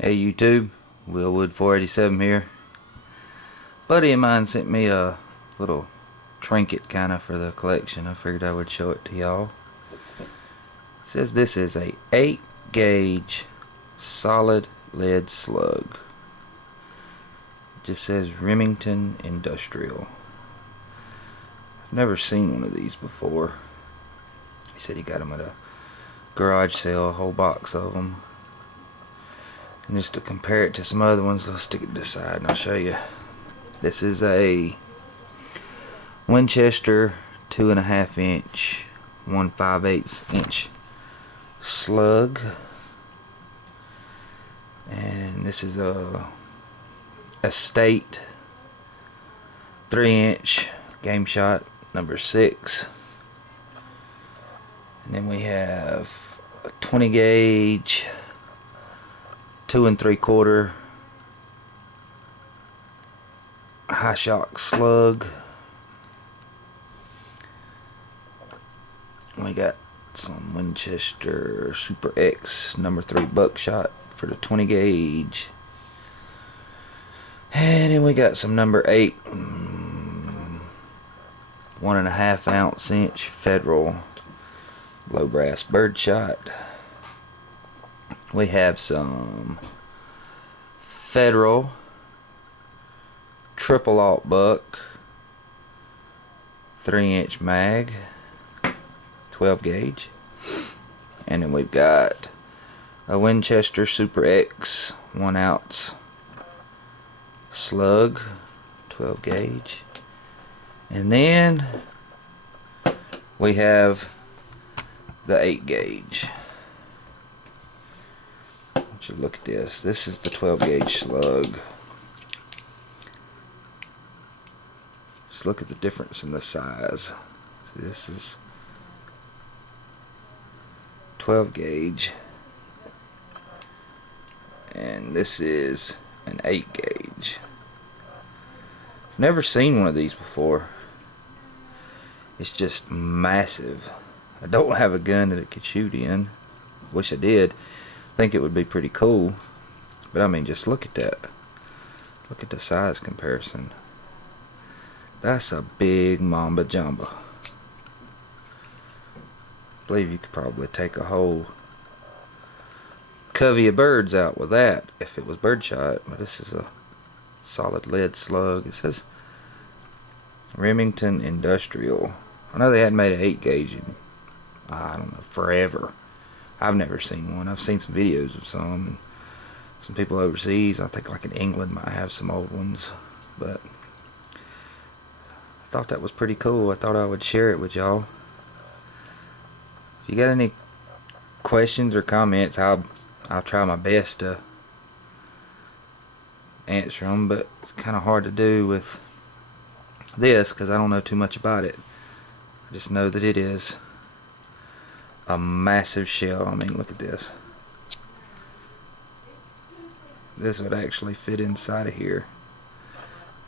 Hey YouTube, Willwood 487 here. Buddy of mine sent me a little trinket kinda for the collection. I figured I would show it to y'all. It says this is a 8-gauge solid lead slug. It just says Remington Industrial. I've never seen one of these before. He said he got them at a garage sale, a whole box of them. And just to compare it to some other ones, let's stick it to the side and I'll show you. This is a Winchester 2.5 inch 1/5/8 inch slug, and this is a Estate 3-inch game shot number 6. And then we have a 20 gauge 2 3/4 high shock slug. We got some Winchester Super X number 3 buckshot for the 20 gauge. And then we got some number 8 1.5 ounce inch Federal low brass birdshot. We have some Federal triple alt buck 3-inch mag 12 gauge. And then we've got a Winchester Super X 1 ounce slug 12 gauge. And then we have the 8 gauge. I want you to look at this. This is the 12 gauge slug. Just look at the difference in the size. See, this is 12 gauge and this is an 8 gauge. Never seen one of these before. It's just massive. I don't have a gun that it could shoot in. Wish I did. Think it would be pretty cool, but I mean, just look at that. Look at the size comparison. That's a big mamba jamba. I believe you could probably take a whole covey of birds out with that if it was birdshot. But this is a solid lead slug. It says Remington Industrial. I know they hadn't made an 8 gauge in, I don't know, forever. I've never seen one. I've seen some videos of some, and some people overseas, I think like in England, might have some old ones. But I thought that was pretty cool. I thought I would share it with y'all. If you got any questions or comments, I'll try my best to answer them, but it's kind of hard to do with this because I don't know too much about it. I just know that it is a massive shell. I mean, look at this. This would actually fit inside of here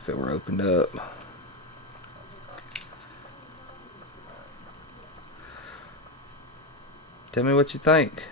if it were opened up. Tell me what you think.